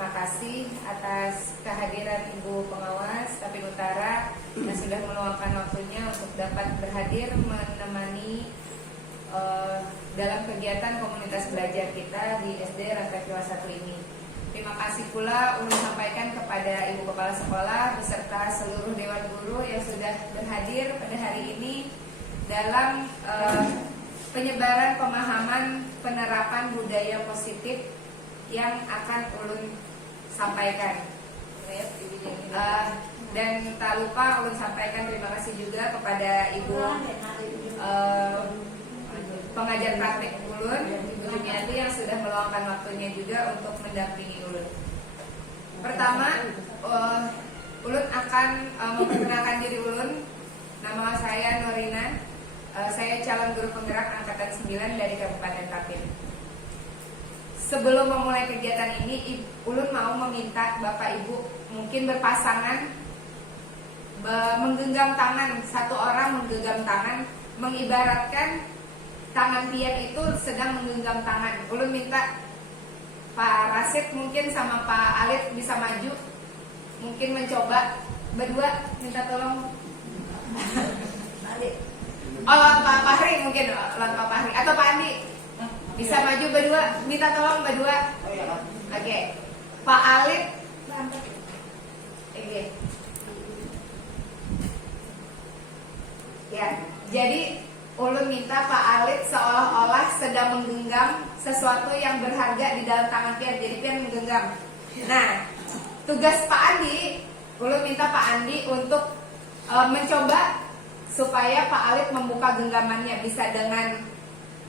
terima kasih atas kehadiran Ibu Pengawas Tapin Utara yang sudah meluangkan waktunya untuk dapat berhadir menemani dalam kegiatan komunitas belajar kita di SD Rancaikula 1 ini. Terima kasih pula ulun sampaikan kepada Ibu Kepala Sekolah beserta seluruh Dewan Guru yang sudah berhadir pada hari ini dalam penyebaran pemahaman penerapan budaya positif yang akan ulun sampaikan. Dan tak lupa ulun sampaikan terima kasih juga kepada Ibu pengajar praktik ulun, Ibu Jumiati yang sudah meluangkan waktunya juga untuk mendampingi ulun. Pertama, ulun akan memperkenalkan diri ulun. Nama saya Norina. Saya calon guru penggerak angkatan 9 dari Kabupaten Tapin. Sebelum memulai kegiatan ini, ulun mau meminta Bapak Ibu mungkin berpasangan menggenggam tangan, satu orang menggenggam tangan, mengibaratkan tangan pian itu sedang menggenggam tangan. Ulun minta Pak Rasid mungkin sama Pak Alit bisa maju, mungkin mencoba berdua, minta tolong. Oh, Pak Fahri mungkin, Pak Fahri atau Pak Andi bisa maju berdua, minta tolong berdua. Oke. Pak Alit. Oke. Ya, jadi ulun minta Pak Alit seolah-olah sedang menggenggam sesuatu yang berharga di dalam tangan pian, jadi pian menggenggam. Nah, tugas Pak Andi, ulun minta Pak Andi untuk mencoba supaya Pak Alit membuka genggamannya, bisa dengan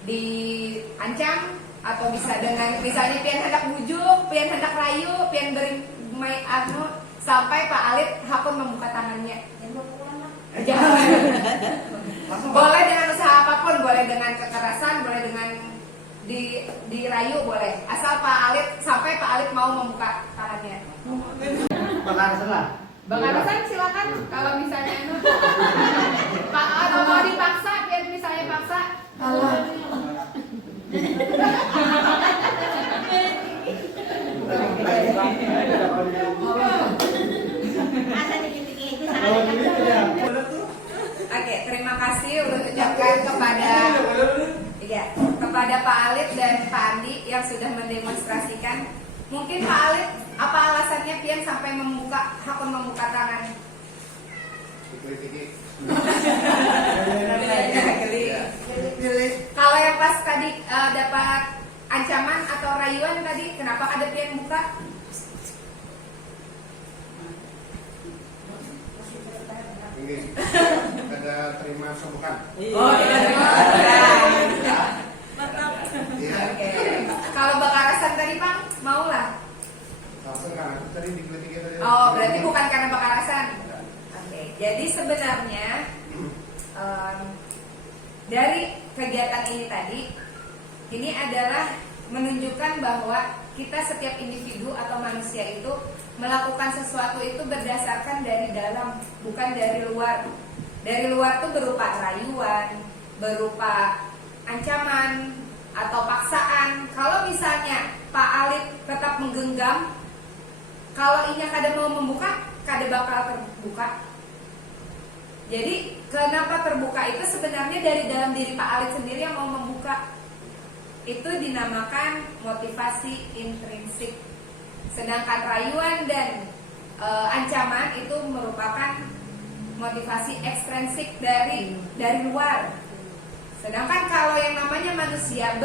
diancam atau bisa dengan misalnya pian hendak bujuk, pian hendak rayu, pian beri mai anu sampai Pak Alit hakun membuka tangannya. Jangan. Boleh dengan usaha apapun, boleh dengan kekerasan, boleh dengan dirayu, boleh. Asal Pak Alit sampai Pak Alit mau membuka tangannya. Bangarasan lah. Bangarasan silakan kalau misalnya itu. Pak kalau mau dipaksa, biar misalnya paksa. Oke, terima kasih udah ucapkan kepada Pak Alit dan Pak Andi yang sudah mendemonstrasikan. Mungkin Pak Alit, apa alasannya pian sampai hakun membuka tangan? Kalau yang pas tadi dapat ancaman atau rayuan tadi, kenapa ada pian buka? Ada terima sambutan. Oh, terima. Mantap. Oke. Kalau Bangarasan tadi Pak, mau lah. Tadi dikritik tadi. Oh, berarti bukan karena Bangarasan. Oke. Jadi sebenarnya dari kegiatan ini tadi, ini adalah menunjukkan bahwa kita setiap individu atau manusia itu melakukan sesuatu itu berdasarkan dari dalam, bukan dari luar. Dari luar itu berupa rayuan, berupa ancaman atau paksaan. Kalau misalnya Pak Alit tetap menggenggam, kalau inya kada mau membuka, kada bakal terbuka. Jadi kenapa terbuka itu sebenarnya dari dalam diri Pak Alit sendiri yang mau membuka. Itu dinamakan motivasi intrinsik. Sedangkan rayuan dan ancaman itu merupakan motivasi ekstrinsik dari luar. Sedangkan kalau yang namanya manusia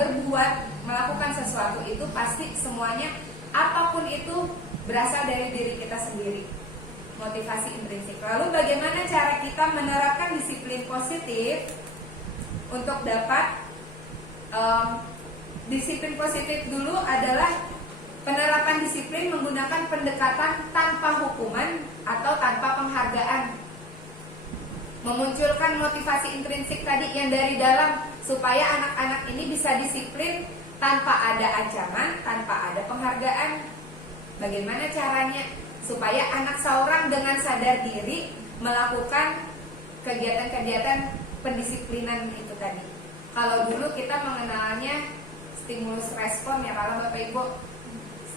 melakukan sesuatu itu pasti semuanya apapun itu berasal dari diri kita sendiri. Motivasi intrinsik. Lalu bagaimana cara kita menerapkan disiplin positif untuk dapat disiplin positif dulu adalah penerapan disiplin menggunakan pendekatan tanpa hukuman atau tanpa penghargaan. Memunculkan motivasi intrinsik tadi yang dari dalam supaya anak-anak ini bisa disiplin tanpa ada ancaman, tanpa ada penghargaan. Bagaimana caranya? Supaya anak seorang dengan sadar diri melakukan kegiatan-kegiatan pendisiplinan itu tadi. Kalau dulu kita mengenalnya stimulus respon ya, kalau Bapak Ibu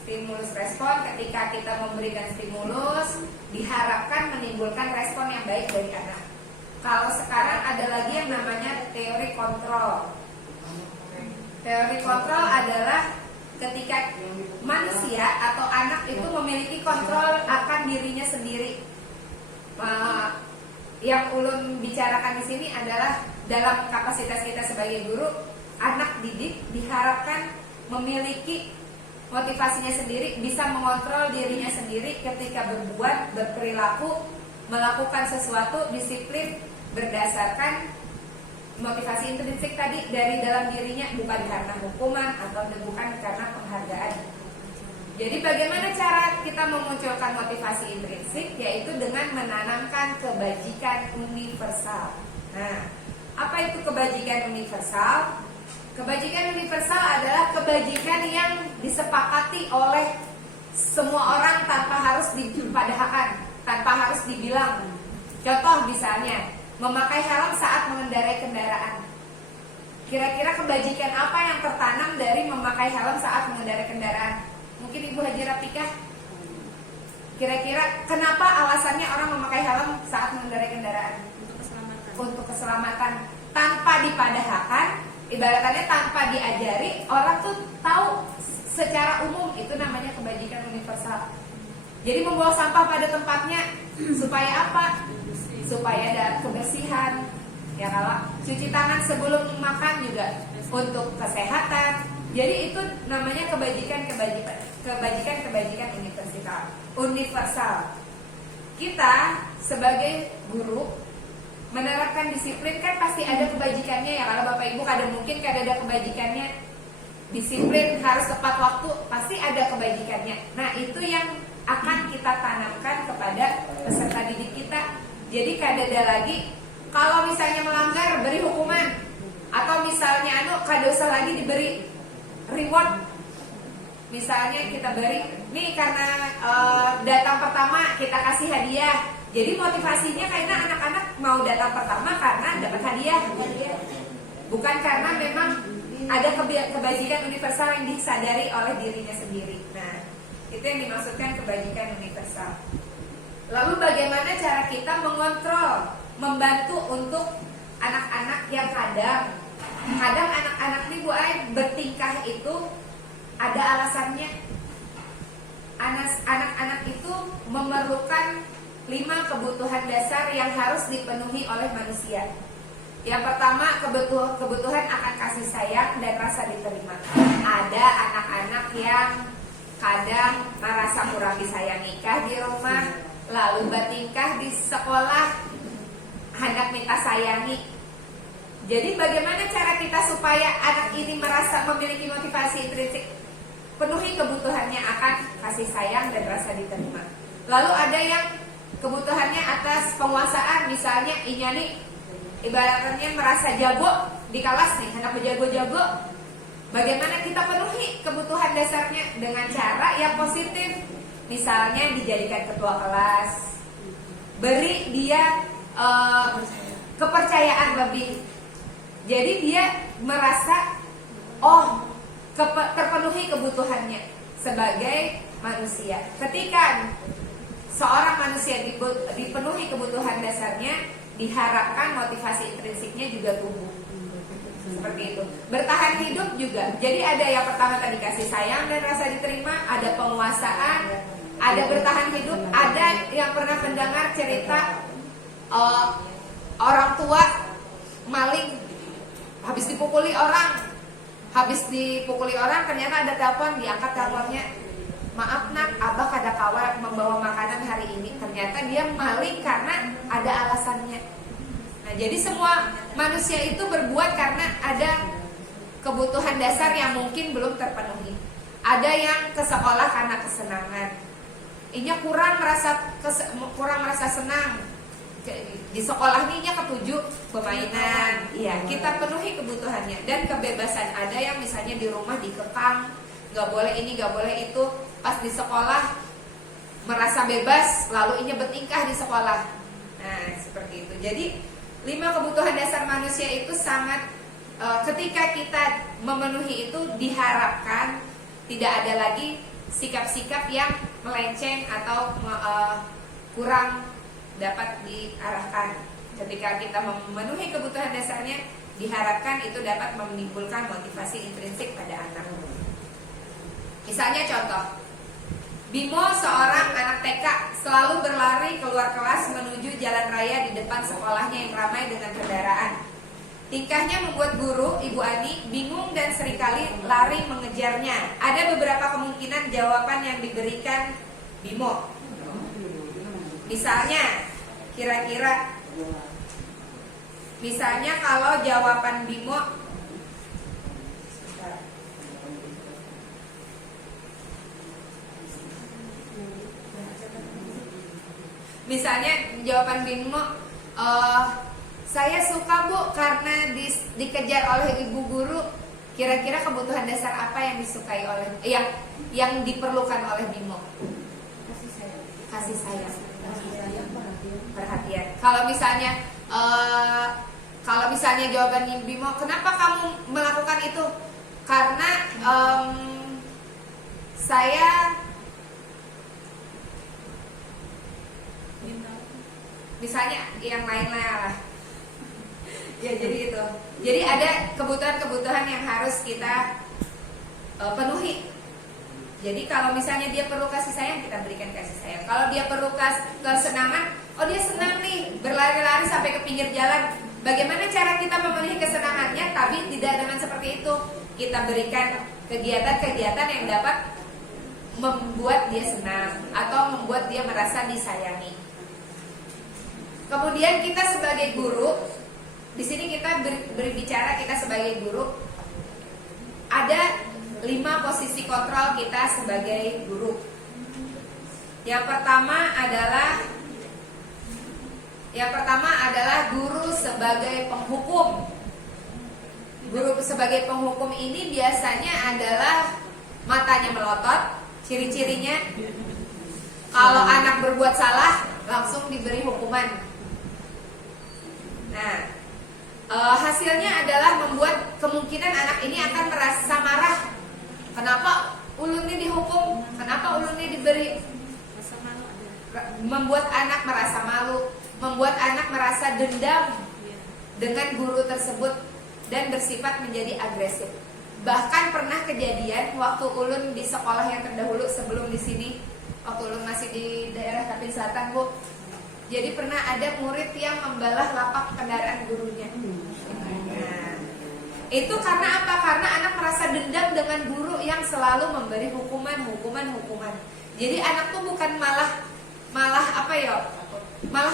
stimulus respon. Ketika kita memberikan stimulus, diharapkan menimbulkan respon yang baik dari anak. Kalau sekarang ada lagi yang namanya teori kontrol. Teori kontrol adalah ketika manusia atau anak itu memiliki kontrol akan dirinya sendiri. Yang ulun bicarakan di sini adalah dalam kapasitas kita sebagai guru, anak didik diharapkan memiliki motivasinya sendiri, bisa mengontrol dirinya sendiri ketika berbuat, berperilaku, melakukan sesuatu, disiplin berdasarkan motivasi intrinsik tadi dari dalam dirinya, bukan karena hukuman atau bukan karena penghargaan. Jadi bagaimana cara kita memunculkan motivasi intrinsik? Yaitu dengan menanamkan kebajikan universal. Nah, apa itu kebajikan universal? Kebajikan universal adalah kebajikan yang disepakati oleh semua orang tanpa harus dipadahkan, tanpa harus dibilang. Contoh misalnya, memakai helm saat mengendarai kendaraan. Kira-kira kebajikan apa yang tertanam dari memakai helm saat mengendarai kendaraan? Mungkin Ibu Haji Rapikah, kira-kira kenapa alasannya orang memakai helm saat mengendarai kendaraan? Untuk keselamatan. Tanpa dipadahkan, ibaratnya tanpa diajari, orang tuh tahu secara umum. Itu namanya kebajikan universal. Jadi membawa sampah pada tempatnya supaya apa? Supaya ada kebersihan. Ya, kalau cuci tangan sebelum makan juga untuk kesehatan. Jadi itu namanya kebajikan universal. Kita sebagai guru menerapkan disiplin kan pasti ada kebajikannya ya. Kalau Bapak Ibu kadang mungkin ada kebajikannya, disiplin harus tepat waktu, pasti ada kebajikannya. Nah, itu yang akan kita tanamkan kepada peserta didik kita. Jadi kadada lagi kalau misalnya melanggar beri hukuman, atau misalnya kada usah lagi diberi reward. Misalnya kita beri nih karena datang pertama kita kasih hadiah. Jadi motivasinya karena anak-anak mau datang pertama karena dapat hadiah. Bukan karena memang ada kebajikan universal yang disadari oleh dirinya sendiri. Nah, itu yang dimaksudkan kebajikan universal. Lalu bagaimana cara kita mengontrol, membantu untuk anak-anak yang kadang anak-anak ini Bu Ai bertingkah itu ada alasannya. Anak-anak itu memerlukan 5 kebutuhan dasar yang harus dipenuhi oleh manusia. Yang pertama, kebutuhan akan kasih sayang dan rasa diterima. Ada anak-anak yang kadang merasa kurang disayangi di rumah, lalu bertingkah di sekolah hendak minta sayangi. Jadi bagaimana cara kita supaya anak ini merasa memiliki motivasi intrinsik? Penuhi kebutuhannya akan kasih sayang dan rasa diterima. Lalu ada yang kebutuhannya atas penguasaan, misalnya nih ibaratnya merasa jago di kelas nih, hendak berjago-jago. Bagaimana kita penuhi kebutuhan dasarnya dengan cara yang positif? Misalnya dijadikan ketua kelas, beri dia kepercayaan lebih. Jadi dia merasa terpenuhi kebutuhannya sebagai manusia. Ketika seorang manusia dipenuhi kebutuhan dasarnya, diharapkan motivasi intrinsiknya juga tumbuh. Seperti itu. Bertahan hidup juga. Jadi ada yang pertama tadi kasih sayang dan rasa diterima, ada penguasaan, ada bertahan hidup, ada yang pernah mendengar cerita orang tua maling habis dipukuli orang ternyata ada telepon, diangkat teleponnya, maaf nak, abah kada kawa membawa makanan hari ini. Ternyata dia maling karena ada alasannya. Nah, jadi semua manusia itu berbuat karena ada kebutuhan dasar yang mungkin belum terpenuhi. Ada yang ke sekolah karena kesenangan, inya kurang merasa senang. Di sekolah ini nya ketujuh permainan. Iya, kita penuhi kebutuhannya. Dan kebebasan, ada yang misalnya di rumah dikekang, gak boleh ini, gak boleh itu. Pas di sekolah merasa bebas, lalu inya bertingkah di sekolah. Nah, seperti itu. Jadi 5 kebutuhan dasar manusia itu sangat ketika kita memenuhi itu, diharapkan tidak ada lagi sikap-sikap yang melenceng atau kurang dapat diarahkan. Ketika kita memenuhi kebutuhan dasarnya, diharapkan itu dapat menimbulkan motivasi intrinsik pada anak. Misalnya contoh, Bimo seorang anak TK selalu berlari keluar kelas menuju jalan raya di depan sekolahnya yang ramai dengan kendaraan. Tingkahnya membuat guru, Ibu Ani, bingung dan seringkali lari mengejarnya. Ada beberapa kemungkinan jawaban yang diberikan Bimo. Misalnya kalau jawaban Bimo saya suka Bu karena dikejar oleh ibu guru. Kira-kira kebutuhan dasar apa yang disukai oleh yang diperlukan oleh Bimo? Kasih sayang. Perhatian. Kalau misalnya jawaban Bimo, kenapa kamu melakukan itu? Karena saya misalnya yang lain-lain lah. Ya jadi itu. Jadi ada kebutuhan-kebutuhan yang harus kita penuhi. Jadi kalau misalnya dia perlu kasih sayang, kita berikan kasih sayang. Kalau dia perlu kesenangan, oh dia senang nih berlari-lari sampai ke pinggir jalan. Bagaimana cara kita memenuhi kesenangannya? Tapi tidak dengan seperti itu. Kita berikan kegiatan-kegiatan yang dapat membuat dia senang atau membuat dia merasa disayangi. Kemudian kita sebagai guru, di sini kita berbicara kita sebagai guru, ada 5 posisi kontrol kita sebagai guru. Yang pertama adalah guru sebagai penghukum. Guru sebagai penghukum ini biasanya adalah matanya melotot. Ciri-cirinya kalau anak berbuat salah langsung diberi hukuman. Nah, hasilnya adalah membuat kemungkinan anak ini akan merasa marah. Kenapa ulun ini dihukum? Kenapa ulun ini diberi? Membuat anak merasa malu, membuat anak merasa dendam dengan guru tersebut dan bersifat menjadi agresif. Bahkan pernah kejadian waktu ulun di sekolah yang terdahulu sebelum di sini, waktu ulun masih di daerah Kapin Selatan, Bu. Jadi pernah ada murid yang membalas lapak kendaraan gurunya. Nah, itu karena apa? Karena anak merasa dendam dengan guru yang selalu memberi hukuman. Jadi anak tuh bukan malah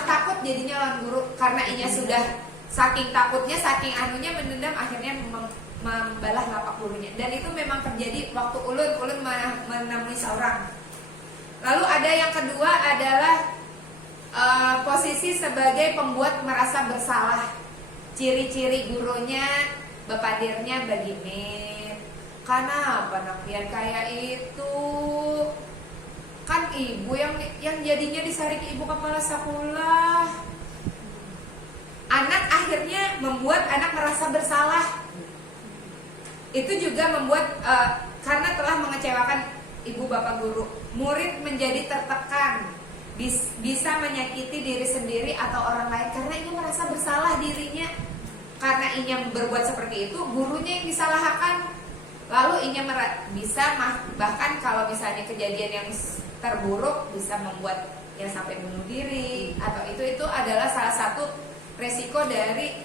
takut jadinya lawan guru, karena inya sudah saking takutnya, saking anunya mendendam, akhirnya membalas lapak gurunya. Dan itu memang terjadi waktu ulun menemui seorang. Lalu ada yang kedua adalah posisi sebagai pembuat merasa bersalah. Ciri-ciri gurunya, bepadirnya begini. Karena apa nakpian kayak itu? Kan ibu yang jadinya disaring ibu kepala sekolah. Anak akhirnya membuat anak merasa bersalah. Itu juga membuat karena telah mengecewakan ibu bapak guru, murid menjadi tertekan, bisa menyakiti diri sendiri atau orang lain karena ini merasa bersalah dirinya. Karena inya berbuat seperti itu, gurunya yang disalahkan. Lalu inya bisa bahkan kalau misalnya kejadian yang terburuk bisa membuat yang sampai bunuh diri, atau itu adalah salah satu resiko dari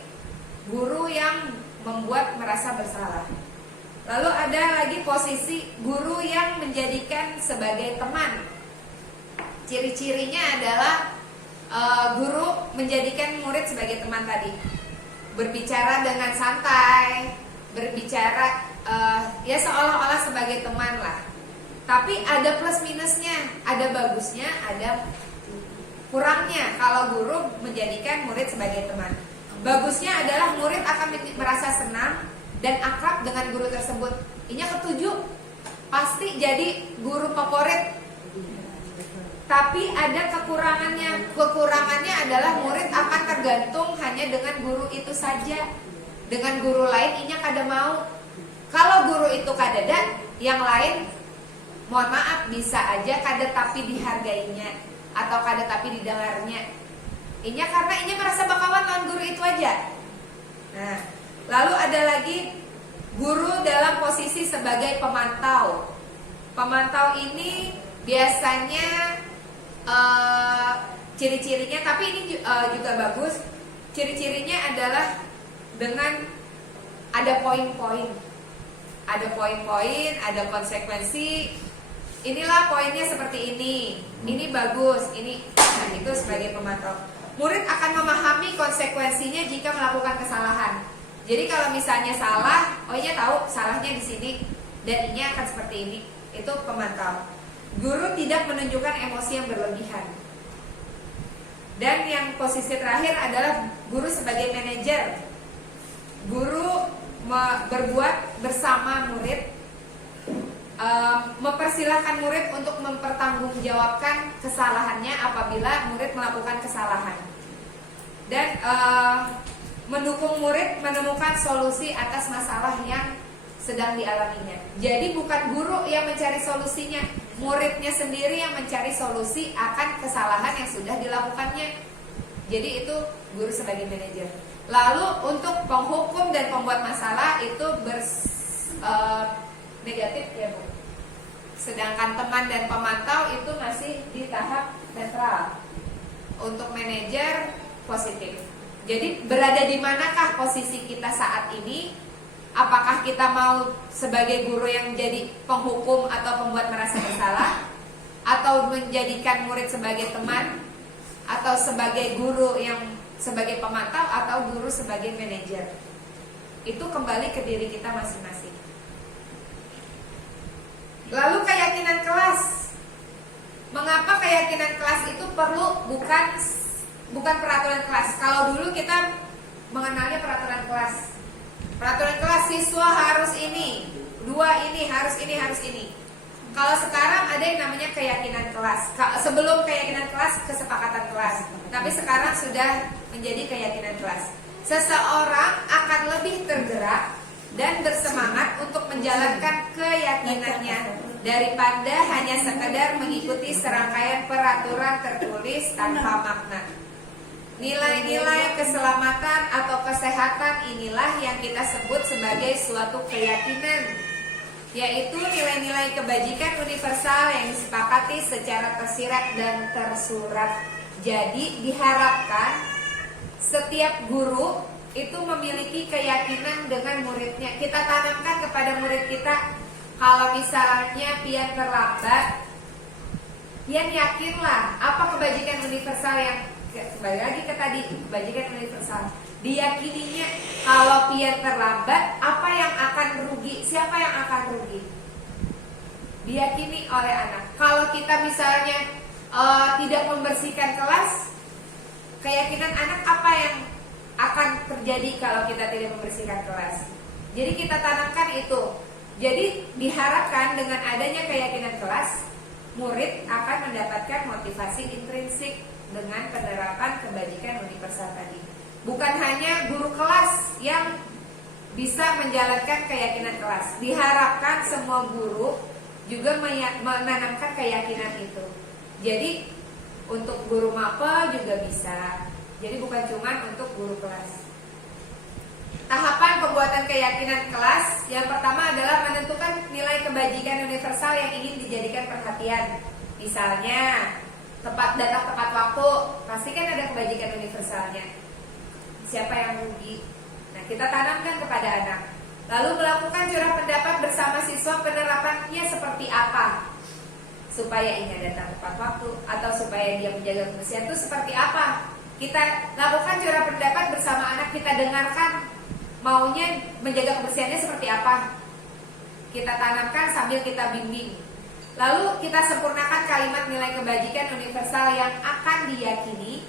guru yang membuat merasa bersalah. Lalu ada lagi posisi guru yang menjadikan sebagai teman. Ciri-cirinya adalah guru menjadikan murid sebagai teman tadi. Berbicara dengan santai, berbicara ya seolah-olah sebagai teman lah. Tapi ada plus minusnya, ada bagusnya, ada kurangnya kalau guru menjadikan murid sebagai teman. Bagusnya adalah murid akan merasa senang dan akrab dengan guru tersebut. Inya ketujuh, pasti jadi guru favorit. Tapi ada kekurangannya. Kekurangannya adalah murid akan tergantung hanya dengan guru itu saja. Dengan guru lain inya kada mau. Kalau guru itu kadada, yang lain mohon maaf, bisa aja kada tapi dihargainya atau kada tapi didengarnya. Inya karena inya merasa bakawan lawan guru itu aja. Nah, lalu ada lagi guru dalam posisi sebagai pemantau. Pemantau ini biasanya ciri-cirinya, tapi ini juga bagus. Ciri-cirinya adalah dengan ada poin-poin. Ada poin-poin, ada konsekuensi. Inilah poinnya seperti ini. Ini bagus, ini. Nah, itu sebagai pemantau. Murid akan memahami konsekuensinya jika melakukan kesalahan. Jadi kalau misalnya salah, oh iya tahu salahnya di sini dan ini akan seperti ini. Itu pemantau. Guru tidak menunjukkan emosi yang berlebihan. Dan yang posisi terakhir adalah guru sebagai manajer. Guru berbuat bersama murid, mempersilahkan murid untuk mempertanggungjawabkan kesalahannya apabila murid melakukan kesalahan, dan mendukung murid menemukan solusi atas masalah yang sedang dialaminya. Jadi bukan guru yang mencari solusinya, muridnya sendiri yang mencari solusi akan kesalahan yang sudah dilakukannya. Jadi itu guru sebagai manajer. Lalu untuk penghukum dan pembuat masalah itu negatif ya Bu. Sedangkan teman dan pemantau itu masih di tahap netral. Untuk manajer positif. Jadi berada di manakah posisi kita saat ini? Apakah kita mau sebagai guru yang jadi penghukum atau pembuat merasa bersalah, atau menjadikan murid sebagai teman, atau sebagai guru yang sebagai pemantau, atau guru sebagai manajer? Itu kembali ke diri kita masing-masing. Lalu keyakinan kelas. Mengapa keyakinan kelas itu perlu? Bukan peraturan kelas. Kalau dulu kita mengenalnya peraturan kelas. Peraturan kelas siswa harus ini, 2 ini, harus ini, harus ini. Kalau sekarang ada yang namanya keyakinan kelas. Sebelum keyakinan kelas, kesepakatan kelas. Tapi sekarang sudah menjadi keyakinan kelas. Seseorang akan lebih tergerak dan bersemangat untuk menjalankan keyakinannya daripada hanya sekedar mengikuti serangkaian peraturan tertulis tanpa makna. Nilai-nilai keselamatan atau kesehatan inilah yang kita sebut sebagai suatu keyakinan, yaitu nilai-nilai kebajikan universal yang disepakati secara tersirat dan tersurat. Jadi diharapkan setiap guru itu memiliki keyakinan dengan muridnya. Kita tanamkan kepada murid kita, kalau misalnya pian terlambat, pian yakinlah apa kebajikan universal yang kembali lagi ke tadi, kebajikan universal. Diyakininya kalau pian terlambat, apa yang akan rugi? Siapa yang akan rugi? Diyakini oleh anak. Kalau kita misalnya tidak membersihkan kelas, keyakinan anak apa yang akan terjadi kalau kita tidak membersihkan kelas? Jadi kita tanamkan itu. Jadi diharapkan dengan adanya keyakinan kelas, murid akan mendapatkan motivasi intrinsik dengan penerapan kebajikan universal tadi. Bukan hanya guru kelas yang bisa menjalankan keyakinan kelas. Diharapkan semua guru juga menanamkan keyakinan itu. Jadi untuk guru mapel juga bisa. Jadi bukan cuma untuk guru kelas. Tahapan pembuatan keyakinan kelas, yang pertama adalah menentukan nilai kebajikan universal yang ingin dijadikan perhatian. Misalnya datang tepat waktu, pasti kan ada kebajikan universalnya. Siapa yang rugi? Nah, kita tanamkan kepada anak. Lalu melakukan curah pendapat bersama siswa, penerapannya seperti apa? Supaya ia datang tepat waktu, atau supaya dia menjaga kebersihan itu seperti apa? Kita lakukan curah pendapat bersama anak, kita dengarkan maunya menjaga kebersihannya seperti apa. Kita tanamkan sambil kita bimbing. Lalu kita sempurnakan kalimat nilai kebajikan universal yang akan diyakini.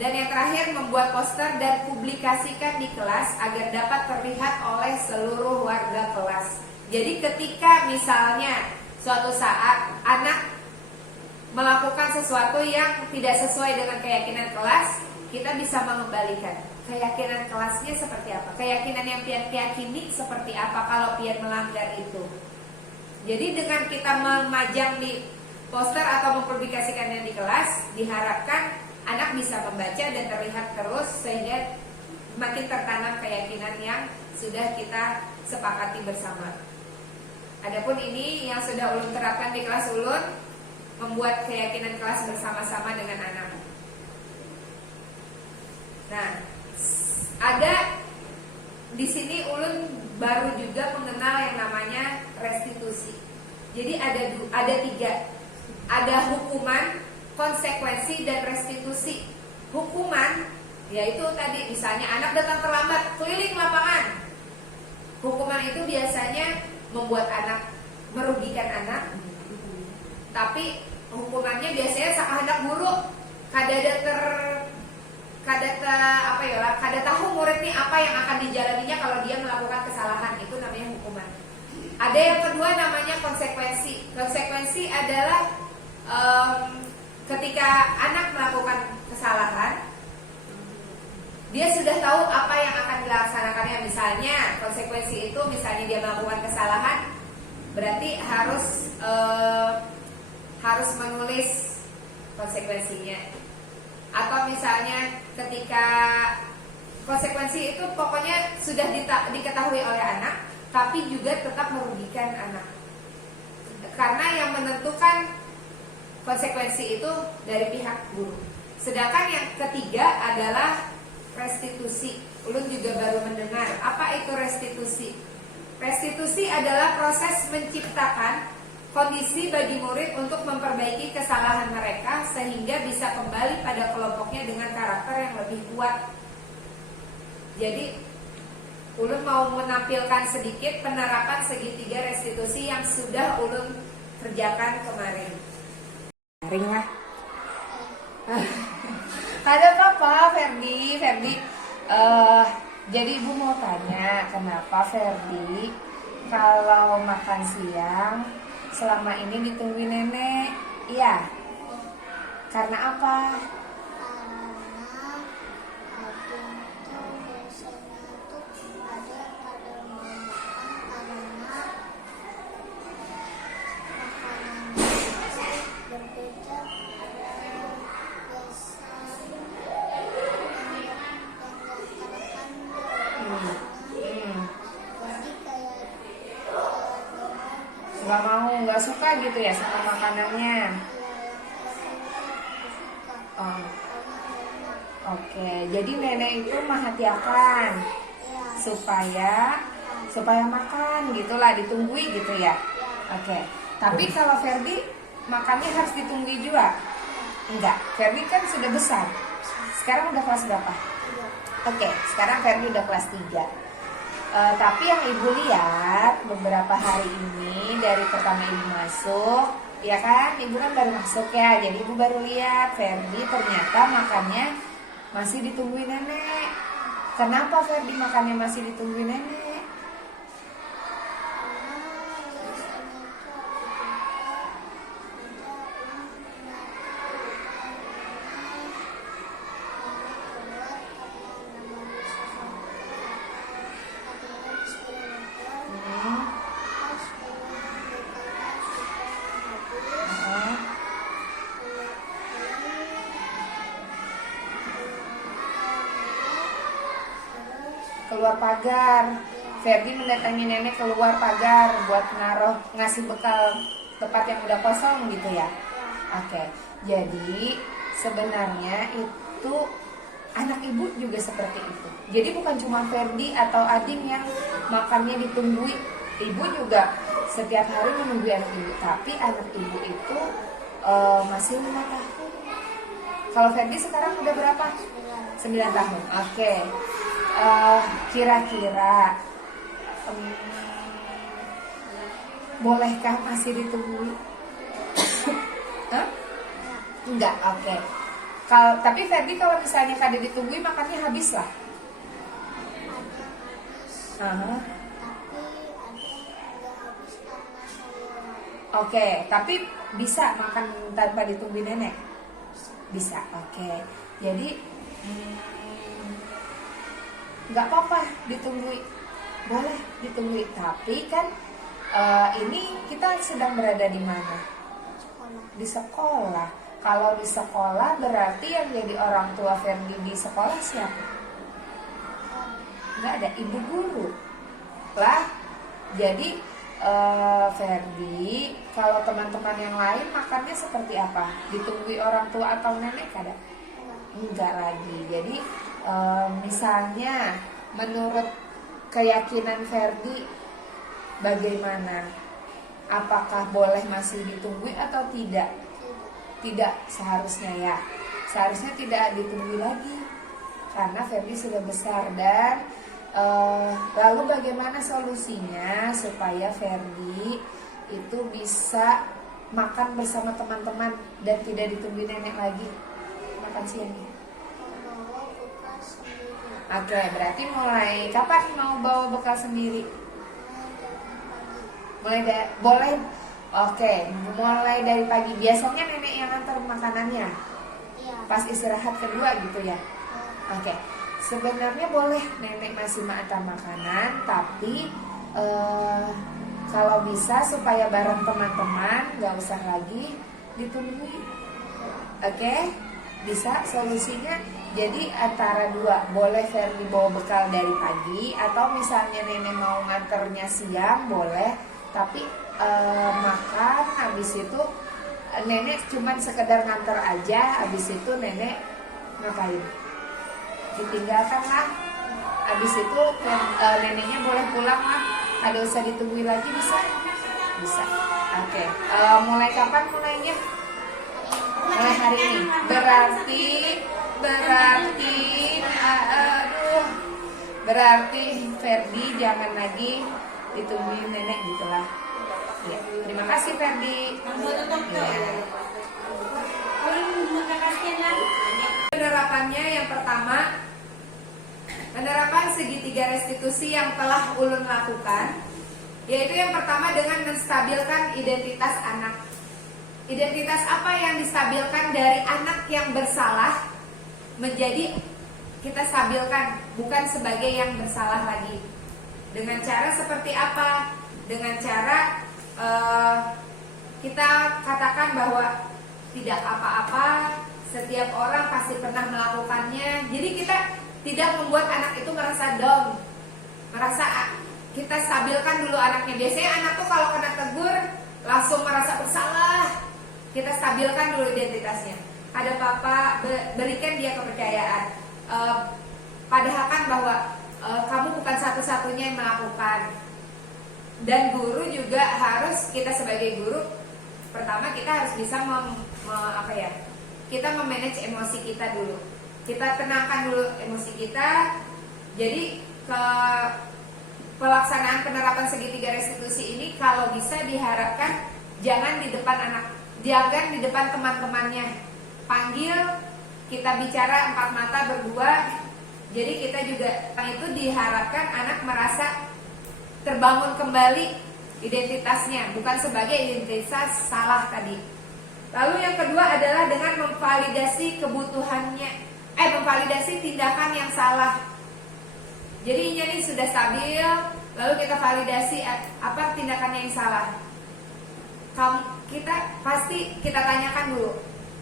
Dan yang terakhir, membuat poster dan publikasikan di kelas agar dapat terlihat oleh seluruh warga kelas. Jadi ketika misalnya suatu saat anak melakukan sesuatu yang tidak sesuai dengan keyakinan kelas, kita bisa mengembalikan keyakinan kelasnya seperti apa, keyakinan yang pian yakini seperti apa kalau pian melanggar itu. Jadi dengan kita memajang di poster atau mempublikasikannya di kelas, diharapkan anak bisa membaca dan terlihat terus sehingga makin tertanam keyakinan yang sudah kita sepakati bersama. Adapun ini yang sudah ulun terapkan di kelas ulun, membuat keyakinan kelas bersama-sama dengan anak. Nah, ada di sini ulun baru juga mengenal yang namanya restitusi. Jadi ada tiga, ada hukuman, konsekuensi, dan restitusi. Hukuman yaitu tadi misalnya anak datang terlambat keliling lapangan. Hukuman itu biasanya membuat anak, merugikan anak. Tapi hukumannya biasanya sakahandak guru kada tahu murid nih apa yang akan dijalaninya kalau dia melakukan kesalahan, itu namanya hukuman. Ada yang kedua namanya konsekuensi. Konsekuensi adalah ketika anak melakukan kesalahan, dia sudah tahu apa yang akan dilaksanakannya. Misalnya konsekuensi itu, misalnya dia melakukan kesalahan, berarti harus menulis konsekuensinya. Atau misalnya ketika konsekuensi itu pokoknya sudah diketahui oleh anak, tapi juga tetap merugikan anak. Karena yang menentukan konsekuensi itu dari pihak guru. Sedangkan yang ketiga adalah restitusi. Ulun juga baru mendengar apa itu restitusi. Restitusi adalah proses menciptakan kondisi bagi murid untuk memperbaiki kesalahan mereka sehingga bisa kembali pada kelompoknya dengan karakter yang lebih kuat. Jadi ulun mau menampilkan sedikit penerapan segitiga restitusi yang sudah ulun kerjakan kemarin. Ring lah. Ada apa, Ferdi? Jadi ibu mau tanya, kenapa Ferdi kalau makan siang selama ini ditungguin nenek? Iya. Karena apa? Nggak suka gitu ya sama makanannya. Oh. Oke, jadi nenek itu menghadiahkan supaya makan gitulah, ditunggui gitu ya. Oke. Tapi kalau Ferdi makannya harus ditunggui juga? Enggak. Ferdi kan sudah besar. Sekarang udah kelas berapa? Oke, sekarang Ferdi udah kelas 3. Tapi yang ibu lihat beberapa hari ini dari pertama ibu masuk, ya kan, ibu kan baru masuk ya, jadi ibu baru lihat Ferdi ternyata makannya masih ditungguin nenek. Kenapa Ferdi makannya masih ditungguin nenek? Keluar pagar. Ferdi mendatangi nenek keluar pagar buat ngasih bekal tempat yang udah kosong gitu ya. Oke. Jadi sebenarnya itu anak ibu juga seperti itu. Jadi bukan cuma Ferdi atau Ading yang makannya ditunggui. Ibu juga setiap hari menunggui anak ibu. Tapi anak ibu itu masih 5 tahun. Kalau Ferdi sekarang udah berapa? 9 tahun. Oke. Kira-kira bolehkah masih ditunggui? Enggak, oke. Tapi Ferdi kalau misalnya kada ditunggui makannya habis lah. Oke, tapi bisa makan tanpa ditungguin nenek? Bisa, oke. Jadi nggak apa-apa ditunggui, boleh ditunggui, tapi kan ini kita sedang berada di mana? Di sekolah. Kalau di sekolah berarti yang jadi orang tua Ferdi di sekolah siapa? Nggak ada, ibu guru lah. Jadi Ferdi, kalau teman-teman yang lain makannya seperti apa? Ditunggui orang tua atau nenek ada? Enggak lagi. Jadi misalnya menurut keyakinan Ferdi bagaimana? Apakah boleh masih ditunggui atau tidak? Tidak, seharusnya ya. Seharusnya tidak ditunggui lagi karena Ferdi sudah besar. Dan lalu bagaimana solusinya supaya Ferdi itu bisa makan bersama teman-teman dan tidak ditungguin nenek lagi makan siangnya? Oke, berarti mulai kapan mau bawa bekal sendiri? Boleh. Oke, mulai dari pagi. Biasanya nenek yang antar makanannya pas istirahat kedua gitu ya. Oke, sebenarnya boleh nenek masih antar makanan, tapi kalau bisa supaya bareng teman-teman, nggak usah lagi ditungguin. Oke, bisa solusinya. Jadi antara dua, boleh Ferdi bawa bekal dari pagi, atau misalnya nenek mau nganternya siang boleh, tapi makan habis itu nenek cuman sekedar nganter aja, habis itu nenek ngapain? Ditinggalkan lah. Habis itu neneknya boleh pulang lah, ada usah ditungguin lagi, bisa? Bisa. Oke. Mulai kapan mulainya? Mulai hari ini. Berarti Ferdi jangan lagi ditungguin nenek gitulah. Ya, terima kasih Ferdi. Ya. Penerapannya yang pertama, penerapan segitiga restitusi yang telah ulun lakukan, yaitu yang pertama dengan menstabilkan identitas anak. Identitas apa yang distabilkan dari anak yang bersalah menjadi kita stabilkan bukan sebagai yang bersalah lagi. Dengan cara seperti apa? Dengan cara kita katakan bahwa tidak apa-apa, setiap orang pasti pernah melakukannya. Jadi kita tidak membuat anak itu merasa down, merasa kita stabilkan dulu anaknya. Biasanya anak tuh kalau kena tegur langsung merasa bersalah. Kita stabilkan dulu identitasnya. Ada papa, berikan dia kepercayaan. Padahal bahwa kamu bukan satu-satunya yang melakukan. Dan guru juga harus, kita sebagai guru, pertama kita harus bisa kita memanage emosi kita dulu. Kita tenangkan dulu emosi kita. Jadi pelaksanaan penerapan segitiga restitusi ini kalau bisa diharapkan jangan di depan anak, jangan di depan teman-temannya. Panggil, kita bicara 4 mata berdua. Jadi kita juga itu diharapkan anak merasa terbangun kembali identitasnya, bukan sebagai identitas salah tadi. Lalu yang kedua adalah dengan memvalidasi kebutuhannya, memvalidasi tindakan yang salah. Jadi ini sudah stabil, lalu kita validasi apa tindakannya yang salah. Kita tanyakan dulu,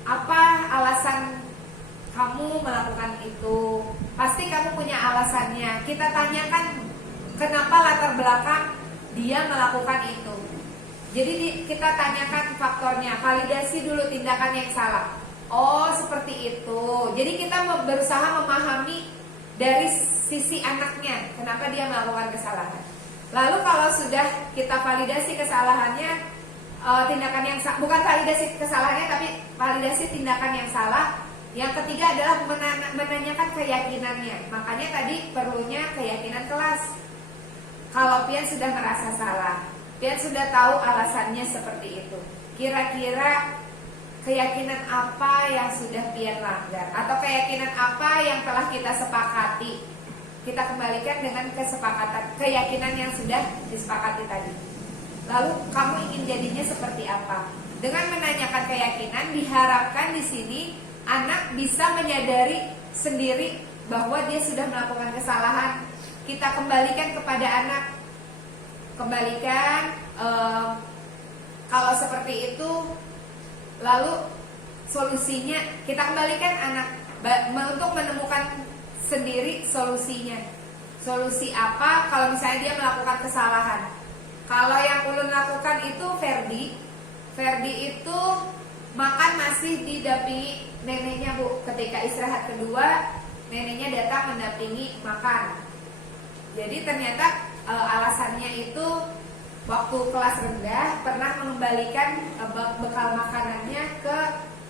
apa alasan kamu melakukan itu? Pasti kamu punya alasannya. Kita tanyakan kenapa latar belakang dia melakukan itu. Jadi kita tanyakan faktornya, validasi dulu tindakan yang salah. Oh seperti itu. Jadi kita berusaha memahami dari sisi anaknya, kenapa dia melakukan kesalahan. Lalu kalau sudah kita validasi kesalahannya, tindakan yang bukan validasi kesalahannya tapi validasi tindakan yang salah. Yang ketiga adalah menanyakan keyakinannya. Makanya tadi perlunya keyakinan kelas. Kalau Pian sudah merasa salah, Pian sudah tahu alasannya seperti itu, kira-kira keyakinan apa yang sudah Pian langgar, atau keyakinan apa yang telah kita sepakati, kita kembalikan dengan kesepakatan keyakinan yang sudah disepakati tadi. Lalu kamu ingin jadinya seperti apa? Dengan menanyakan keyakinan, diharapkan di sini anak bisa menyadari sendiri bahwa dia sudah melakukan kesalahan. Kita kembalikan kepada anak, kembalikan kalau seperti itu, lalu solusinya kita kembalikan anak untuk menemukan sendiri solusinya. Solusi apa kalau misalnya dia melakukan kesalahan? Kalau yang ulun lakukan itu Ferdi itu makan masih didampingi neneknya Bu. Ketika istirahat kedua, neneknya datang mendampingi makan. Jadi ternyata alasannya itu waktu kelas rendah pernah mengembalikan bekal makanannya ke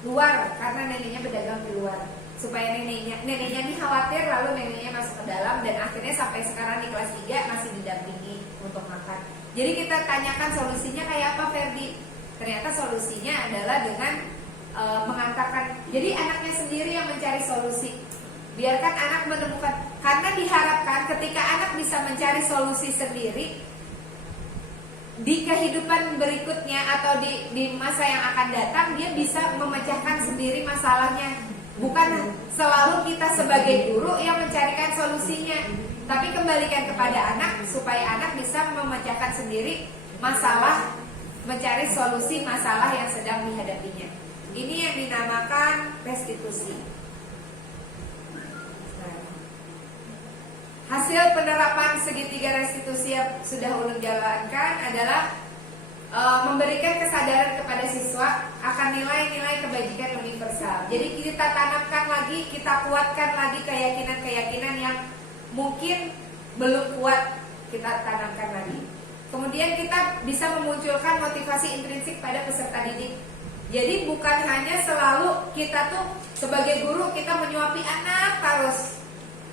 luar karena neneknya berdagang di luar, supaya neneknya ini khawatir, lalu neneknya masuk ke dalam, dan akhirnya sampai sekarang di kelas 3 masih didampingi untuk makan. Jadi kita tanyakan solusinya kayak apa, Ferdi? Ternyata solusinya adalah dengan mengantarkan. Jadi anaknya sendiri yang mencari solusi. Biarkan anak menemukan, karena diharapkan ketika anak bisa mencari solusi sendiri di kehidupan berikutnya atau di masa yang akan datang, dia bisa memecahkan sendiri masalahnya. Bukan selalu kita sebagai guru yang mencarikan solusinya, tapi kembalikan kepada anak supaya anak bisa memecahkan sendiri masalah, mencari solusi masalah yang sedang dihadapinya. Ini yang dinamakan restitusi. Hasil penerapan segitiga restitusi yang sudah ulun jalankan adalah memberikan kesadaran kepada siswa akan nilai-nilai kebajikan universal. Jadi kita tanamkan lagi, kita kuatkan lagi keyakinan-keyakinan yang mungkin belum kuat, kita tanamkan lagi. Kemudian kita bisa memunculkan motivasi intrinsik pada peserta didik. Jadi bukan hanya selalu kita tuh sebagai guru kita menyuapi anak terus,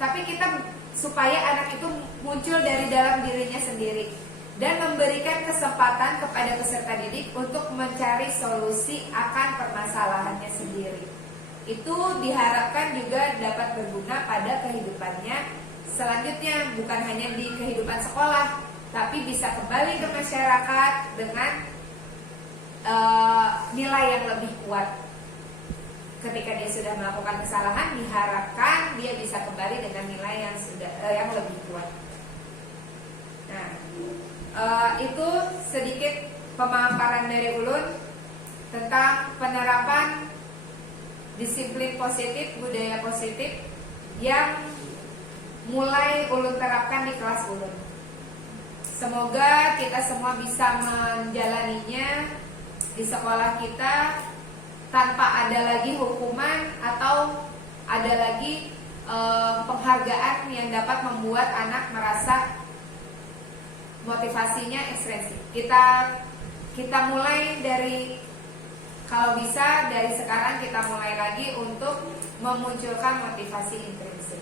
tapi kita supaya anak itu muncul dari dalam dirinya sendiri dan memberikan kesempatan kepada peserta didik untuk mencari solusi akan permasalahannya sendiri. Itu diharapkan juga dapat berguna pada kehidupannya selanjutnya, bukan hanya di kehidupan sekolah, tapi bisa kembali ke masyarakat dengan nilai yang lebih kuat. Ketika dia sudah melakukan kesalahan, diharapkan dia bisa kembali dengan nilai yang lebih kuat. Nah, itu sedikit pemaparan dari ulun tentang penerapan disiplin positif, budaya positif yang mulai ulun terapkan di kelas ulun. Semoga kita semua bisa menjalaninya di sekolah kita tanpa ada lagi hukuman atau ada lagi penghargaan yang dapat membuat anak merasa motivasinya ekstrinsi. Kita mulai dari, kalau bisa dari sekarang kita mulai lagi untuk memunculkan motivasi intrinsik.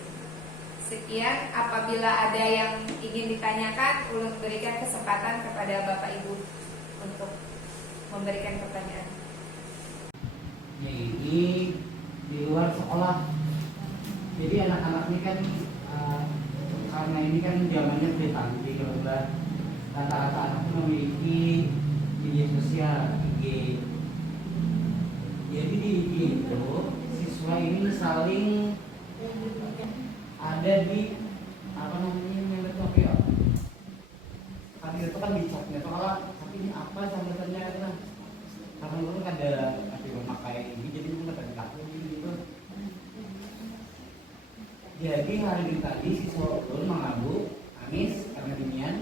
Sekian, apabila ada yang ingin ditanyakan, ulun berikan kesempatan kepada Bapak Ibu untuk memberikan pertanyaan. Ini di luar sekolah. Jadi anak-anak ini kan karena ini kan zamannya sudah canggih, kalau rata-rata anak itu memiliki media sosial, IG. Jadi di IG itu siswa ini saling ada di yang betul ya. Kan itu kan dicatnya kalau tapi ini apa sambutannya kan. Karena itu kan ada memakai ini, jadi itu kan kaku gitu. Jadi hari ini tadi siswa ulun mengaku Anis karena demikian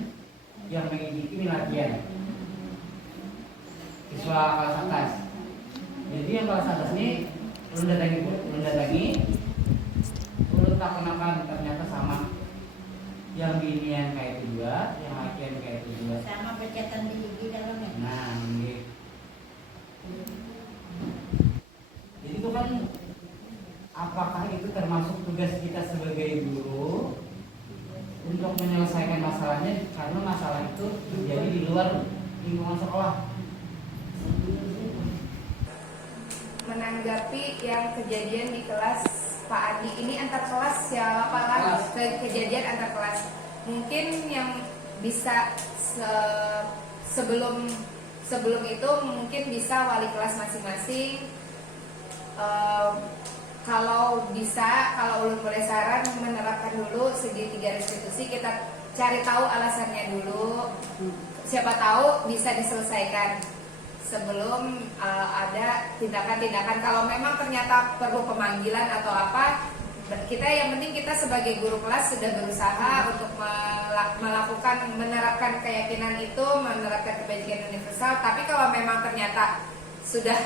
yang mengikuti latihan siswa kelas atas. Jadi yang kelas atas ini ulun datangi, ulun tak kenakan, ternyata sama. Yang binian kayak itu juga, yang lakian kayak itu juga. Sama pecatan di gigi dalamnya. Nah, ini. Jadi itu kan, apakah itu termasuk tugas kita sebagai guru untuk menyelesaikan masalahnya, karena masalah itu terjadi di luar lingkungan sekolah. Menanggapi yang kejadian di kelas Pak Adi, ini antar kelas ya, apalah kejadian antar kelas. Mungkin yang bisa sebelum itu mungkin bisa wali kelas masing-masing. Kalau bisa, kalau ulun boleh saran, menerapkan dulu segitiga restitusi. Kita cari tahu alasannya dulu. Siapa tahu bisa diselesaikan sebelum ada tindakan-tindakan. Kalau memang ternyata perlu pemanggilan atau apa, kita yang penting kita sebagai guru kelas sudah berusaha untuk melakukan, menerapkan keyakinan itu, menerapkan kebajikan universal. Tapi kalau memang ternyata sudah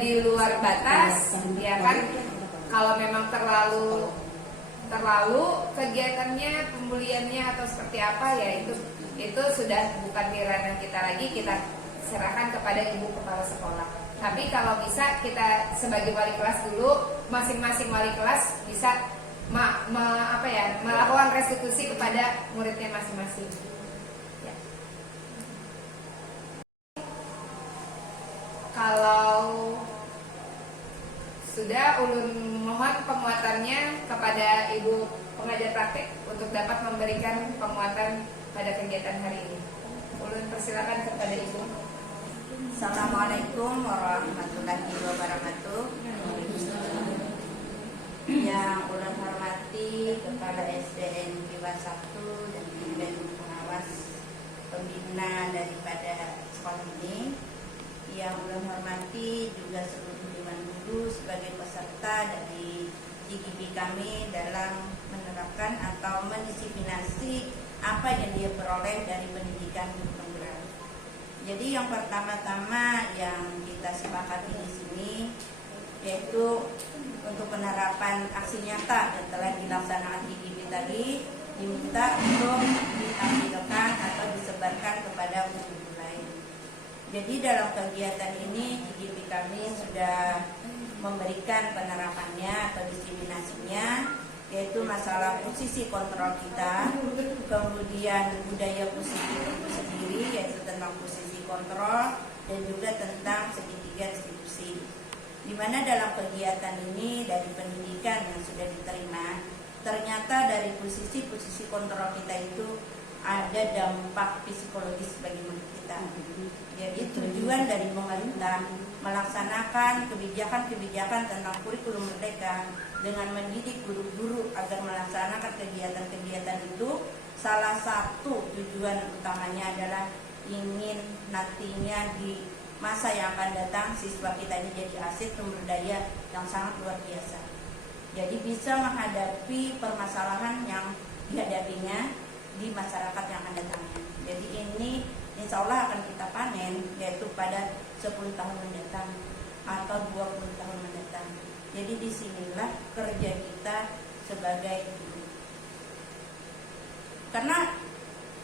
di luar batas, ya kan, kalau memang terlalu kegiatannya, pembuliannya atau seperti apa, ya itu sudah bukan di ranah kita lagi, kita serahkan kepada ibu kepala sekolah. Tapi kalau bisa kita sebagai wali kelas dulu, masing-masing wali kelas bisa melakukan restitusi kepada muridnya masing-masing. Ya. Kalau sudah, ulun mohon penguatannya kepada ibu pengajar praktik untuk dapat memberikan penguatan pada kegiatan hari ini. Ulun persilakan kepada ibu. Assalamualaikum warahmatullahi wabarakatuh. Yang ulun hormati Kepala SDN Kiwas 1 dan kemudian pengawas pembina daripada sekolah ini. Yang ulun hormati juga seluruh dewan guru sebagai peserta dari GGB kami dalam menerapkan atau mendisiplinasi apa yang dia peroleh dari pendidikan guru penggerak. Jadi yang pertama-tama yang kita sepakati di sini yaitu untuk penerapan aksi nyata yang telah dilaksanakan GGB tadi, diminta untuk ditampilkan atau disebarkan kepada guru lain. Jadi dalam kegiatan ini GGB kami sudah memberikan penerapannya atau diseminasinya, yaitu masalah posisi kontrol kita, kemudian budaya positif itu sendiri, yaitu tentang posisi kontrol, dan juga tentang segitiga restitusi. Di mana dalam kegiatan ini dari pendidikan yang sudah diterima, ternyata dari posisi kontrol kita itu ada dampak psikologis bagi murid kita. Jadi tujuan dari pemerintah melaksanakan kebijakan-kebijakan tentang kurikulum merdeka dengan mendidik guru-guru agar melaksanakan kegiatan-kegiatan itu, salah satu tujuan utamanya adalah ingin nantinya di masa yang akan datang siswa kita ini jadi aset sumber daya yang sangat luar biasa. Jadi bisa menghadapi permasalahan yang dihadapinya di masyarakat yang akan datangnya. Jadi ini insya Allah akan kita panen, yaitu pada 10 tahun mendatang atau 20 tahun mendatang. Jadi disinilah kerja kita sebagai guru. Karena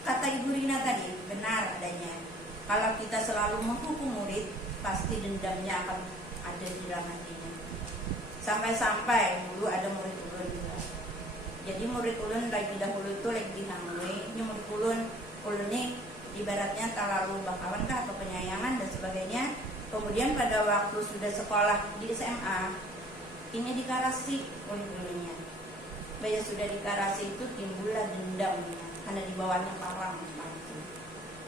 kata Ibu Rina tadi benar adanya. Kalau kita selalu menghukum murid, pasti dendamnya akan ada di dalam hatinya. Sampai-sampai dulu ada murid ulun juga. Jadi murid ulun lagi dahulu itu lagi dihamui. Ini murid ulun ini ibaratnya terlalu bakawan kah atau penyayangan dan sebagainya. Kemudian pada waktu sudah sekolah di SMA, ini dikarasi oleh gurunya. Bahwa sudah dikarasi itu timbullah dendamnya karena di bawahnya parang.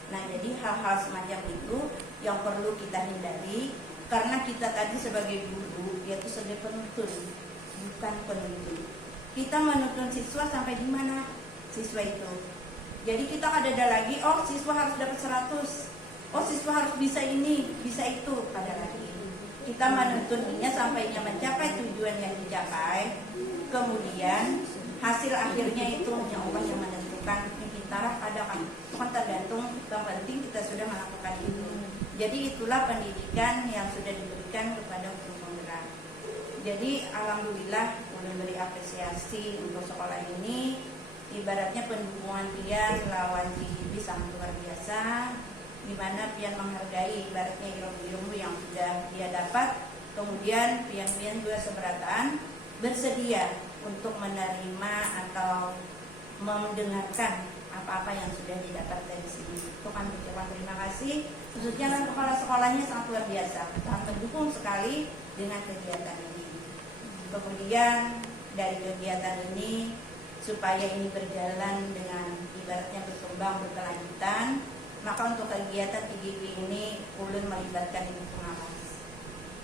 Nah, jadi hal-hal semacam itu yang perlu kita hindari, karena kita tadi sebagai guru yaitu sebagai penuntun, bukan penuntun. Kita menuntun siswa sampai di mana siswa itu. Jadi kita ada lagi, oh siswa harus dapat 100, oh siswa harus bisa ini, bisa itu, ada lagi. Kita menuntunnya sampai dia mencapai tujuan yang dicapai, kemudian hasil akhirnya itu yang Allah yang menentukan. Kita ada kan tergantung, yang penting kita sudah melakukan itu. Jadi itulah pendidikan yang sudah diberikan kepada guru penggerak. Jadi alhamdulillah boleh beri apresiasi untuk sekolah ini. Ibaratnya pendukungan Pian lawan GGB sangat luar biasa, di mana Pian menghargai ibaratnya ilmu-ilmu yang sudah dia dapat. Kemudian Pian juga seberatan bersedia untuk menerima atau mendengarkan apa-apa yang sudah didapat dari sini. Itu kan ucapan terima kasih. Khususnya kan kepala sekolahnya sangat luar biasa, sangat mendukung sekali dengan kegiatan ini. Kemudian dari kegiatan ini supaya ini berjalan dengan ibaratnya berkembang berkelanjutan, maka untuk kegiatan TGP ini ulun melibatkan ibu pengawas.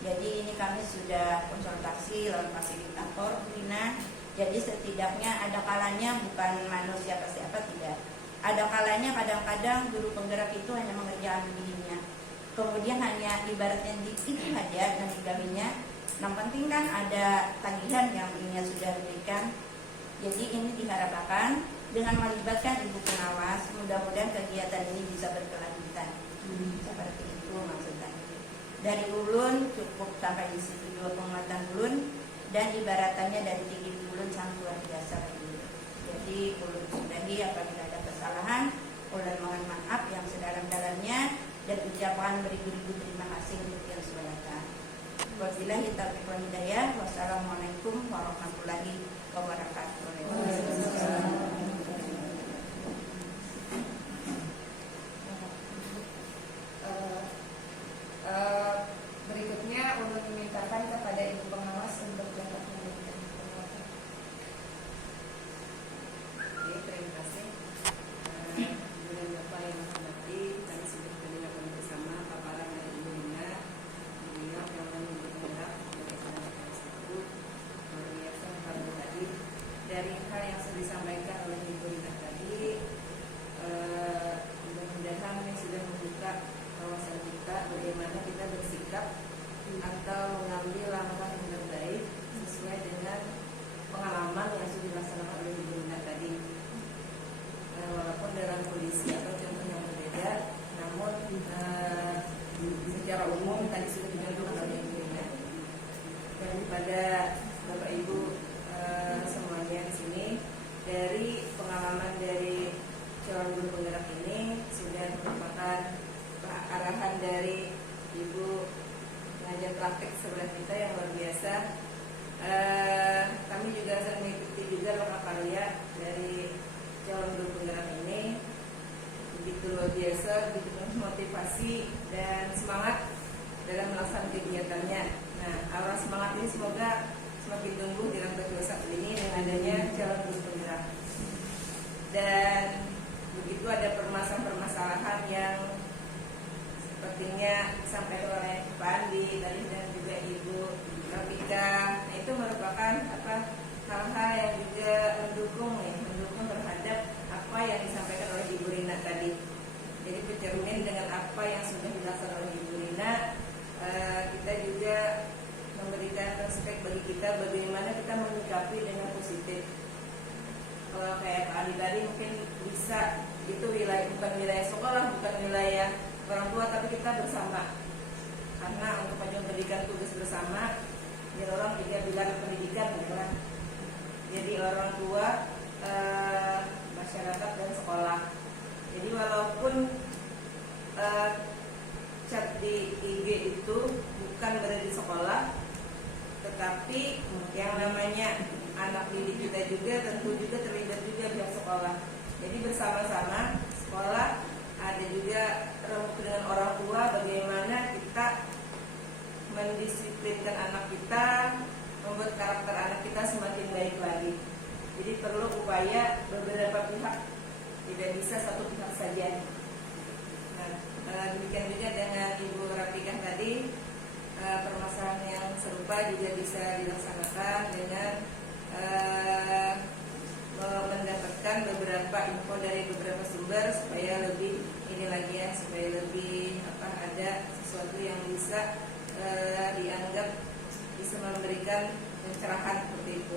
Jadi ini kami sudah konsultasi lawan fasilitator Rina Jadi setidaknya ada kalanya, bukan manusia siapa tidak. Ada kalanya kadang-kadang guru penggerak itu hanya mengerjakan dirinya. Kemudian hanya ibaratnya itu saja dan digawinya. Yang penting kan ada tagihan yang ini sudah diberikan. Jadi ini diharapkan dengan melibatkan ibu pengawas, mudah-mudahan kegiatan ini bisa berkelanjutan. Seperti itu maksudnya. Dari ulun cukup sampai di situ dua penguatan ulun, dan ibaratannya dari tinggi ulun sangat luar biasa lagi. Jadi ulun sudahi apabila ada kesalahan, ulun mohon maaf yang sedalam-dalamnya dan ucapan beribu-ribu terima kasih untuk yang sudah datang. Wabillahi taufiq wal hidayah. Wassalamualaikum warahmatullahi wabarakatuh. Berikutnya ulun memintakan kepada ibu pengawas untuk dapat memberikan penguatan. Oke, terima kasih. Ibu dan Bapak yang menghormati, kami sudah mendengarkan bersama paparan dari Ibu Lina, beliau yang bergerak sebagai tenaga tersebut. Luar biasa pada tadi dari hal yang sudah disampaikan oleh Ibu Lina tadi, mudah-mudahan ini sudah membuka wawasan kita bagaimana kita bersikap atau mengambil langkah yang terbaik sesuai dengan pengalaman yang sudah dilaksanakan oleh Ibu Lina tadi. Walaupun dalam kondisi atau contoh yang berbeda, namun secara umum tadi sudah dibentukkan oleh Ibu Lina. Daripada Bapak Ibu semuanya di sini, dari pengalaman dari calon guru penggerak ini sudah merupakan arahan dari Ibu pengajar praktek sebelah kita yang luar biasa. Kami juga sering mengikuti juga lokal karya dari calon guru penggerak ini, begitu luar biasa, begitu motivasi dan semangat dalam melaksanakan kegiatannya. Nah, arah semangat ini semoga semakin tumbuh di dalam kegiatan ini dengan adanya calon guru penggerak. Dan begitu ada permasalahan yang sepertinya disampaikan oleh Pak Andi tadi dan juga Ibu Rafika, nah itu merupakan hal-hal yang juga mendukung terhadap apa yang disampaikan oleh Ibu Lina tadi. Jadi bercermin dengan apa yang sudah dilaksanakan oleh Ibu Lina, kita juga memberikan respek bagi kita bagaimana kita menyikapi dengan positif. Kalau kayak Pak Andi tadi mungkin bisa itu bukan wilayah sekolah, bukan wilayah orang tua, tapi kita bersama. Karena untuk memberikan tugas bersama, jadi orang juga bilang pendidikan adalah jadi orang tua, masyarakat dan sekolah. Jadi walaupun chat di IG itu bukan berada di sekolah, tetapi yang namanya anak didik kita juga tentu juga terlibat juga pihak sekolah. Jadi bersama-sama sekolah ada juga dengan orang tua bagaimana kita mendisiplinkan anak kita, membuat karakter anak kita semakin baik lagi. Jadi perlu upaya beberapa pihak, tidak bisa satu pihak saja. Nah, demikian juga dengan Ibu Rafika tadi, permasalahan yang serupa juga bisa dilaksanakan dengan mendapatkan beberapa info dari beberapa sumber supaya lebih ini lagi ya, supaya lebih ada sesuatu yang bisa dianggap bisa memberikan pencerahan seperti itu.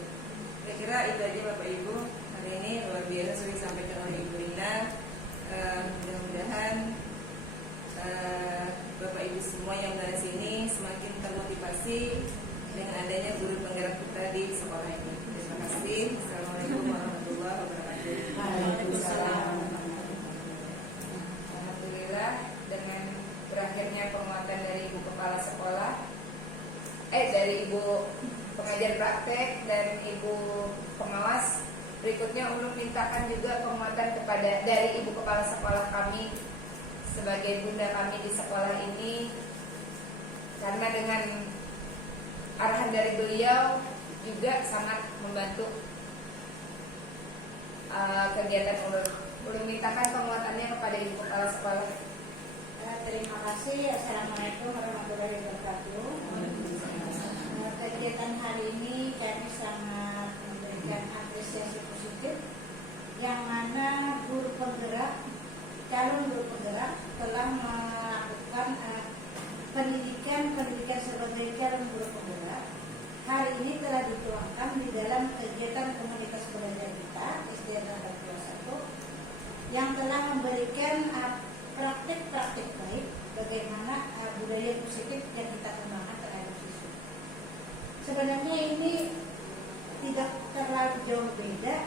Saya kira itu aja Bapak Ibu hari ini, luar biasa sudah disampaikan oleh Ibu Lina. Mudah-mudahan Bapak Ibu semua yang dari sini semakin termotivasi dengan adanya guru penggerak kita di sekolah ini. Terima kasih. Assalamualaikum warahmatullahi wabarakatuh. Waalaikumsalam. Alhamdulillah dengan berakhirnya penguatan dari Ibu Kepala Sekolah, dari Ibu Pengajar Praktek dan Ibu Pengawas. Berikutnya ulun mintakan juga penguatan dari Ibu Kepala Sekolah kami sebagai bunda kami di sekolah ini, karena dengan arahan dari beliau juga sangat membantu kegiatan ulun. Ulun mintakan penguatannya kepada Ibu Kepala Sekolah. Terima kasih. Assalamualaikum warahmatullahi wabarakatuh. Kegiatan hari ini kami sangat memberi memberikan apresiasi positif yang mana guru penggerak, calon guru penggerak telah melakukan pendidikan sebagai calon guru penggerak. Hari ini telah dituangkan di dalam kegiatan komunitas belajar kita SDN 21 yang telah memberikan praktik-praktik baik bagaimana budaya positif yang kita kembangkan terhadap siswa. Sebenarnya ini tidak terlalu jauh beda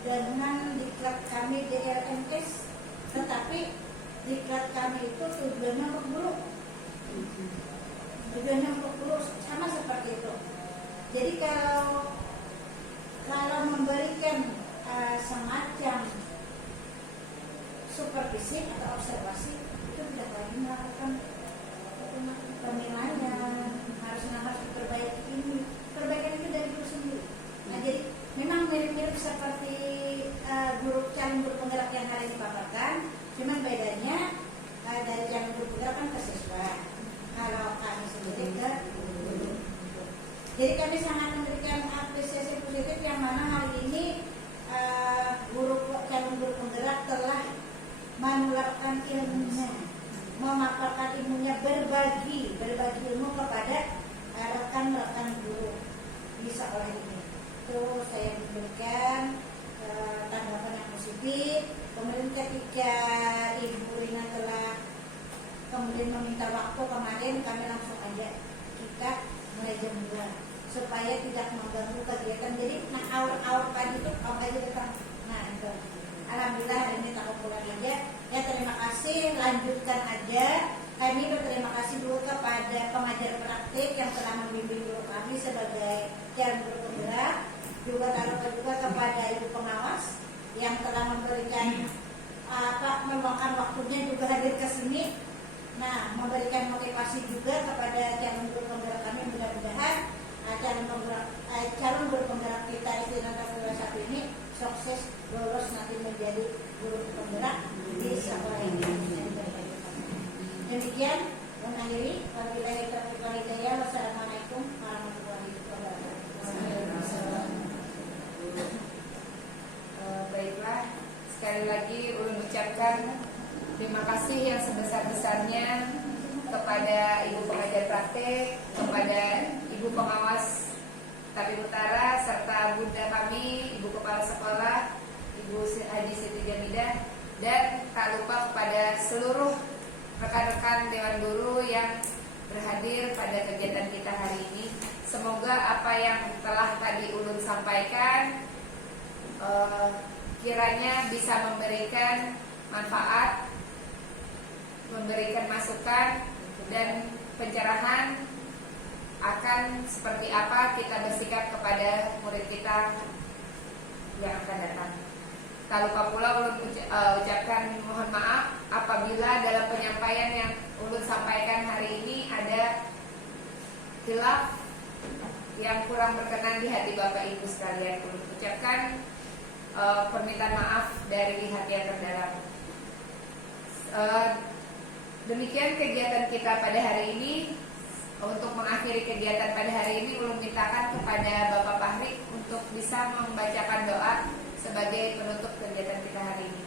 dengan diklat kami DLMS, tetapi diklat kami itu tujuannya untuk guru. Tujuannya untuk guru sama seperti itu. Jadi kalau memberikan semacam supervisi atau observasi itu tidak lagi melakukan penilaian, harus diperbaiki ini. Perbaikan itu dari guru sendiri. Nah, jadi memang mirip-mirip seperti guru calon guru penggerak yang hari ini paparkan, cuman bedanya dari calon guru penggerak kan ke siswa. Kalau kami sendiri ke guru. Jadi kami sangat memberikan apresiasi positif yang mana hari ini calon guru penggerak telah menularkan ilmunya, memaparkan ilmunya, berbagi ilmu kepada rekan-rekan guru di sekolah ini. Itu saya memberikan tanggapan yang positif. Kemudian ketika Ibu Rina telah kemudian meminta waktu kemarin, kami langsung aja kita mulai jam 2 supaya tidak mengganggu kegiatan. Jadi awal pagi itu aja datang. Nah itu alhamdulillah hari ini tak pulang aja. Ya terima kasih, lanjutkan aja. Kami berterima kasih dulu kepada pengajar praktik yang telah membimbing guru kami sebagai calon guru penggerak. Juga kepada ibu pengawas yang telah memberikan meluangkan waktunya juga hadir ke sini. Nah, memberikan motivasi juga kepada calon guru penggerak kami. Mudah-mudahan calon guru penggerak kita SDN 21 ini sukses lolos nanti menjadi guru penggerak di sekolah ini. Demikian mengakhiri. Wabillahi taufiq wal hidayah. Wassalamualaikum warahmatullahi wabarakatuh. Baiklah, sekali lagi ulun ucapkan terima kasih yang sebesar-besarnya kepada Ibu Pengajar Praktik, kepada Ibu Pengawas Tabib Utara, serta Bunda kami, Ibu Kepala Sekolah, Ibu Haji Siti Jamidah, dan tak lupa kepada seluruh rekan-rekan Dewan Guru yang berhadir pada kegiatan kita hari ini. Semoga apa yang telah tadi ulun sampaikan kiranya bisa memberikan manfaat, memberikan masukan dan pencerahan akan seperti apa kita bersikap kepada murid kita yang akan datang. Tak lupa pula ulun ucapkan mohon maaf apabila dalam penyampaian yang ulun sampaikan hari ini ada khilaf yang kurang berkenan di hati Bapak Ibu sekalian. Ulun ucapkan permintaan maaf dari hati yang terdalam. Demikian kegiatan kita pada hari ini. Untuk mengakhiri kegiatan pada hari ini, ulun mintakan kepada Bapak Fahri untuk bisa membacakan doa sebagai penutup kegiatan kita hari ini.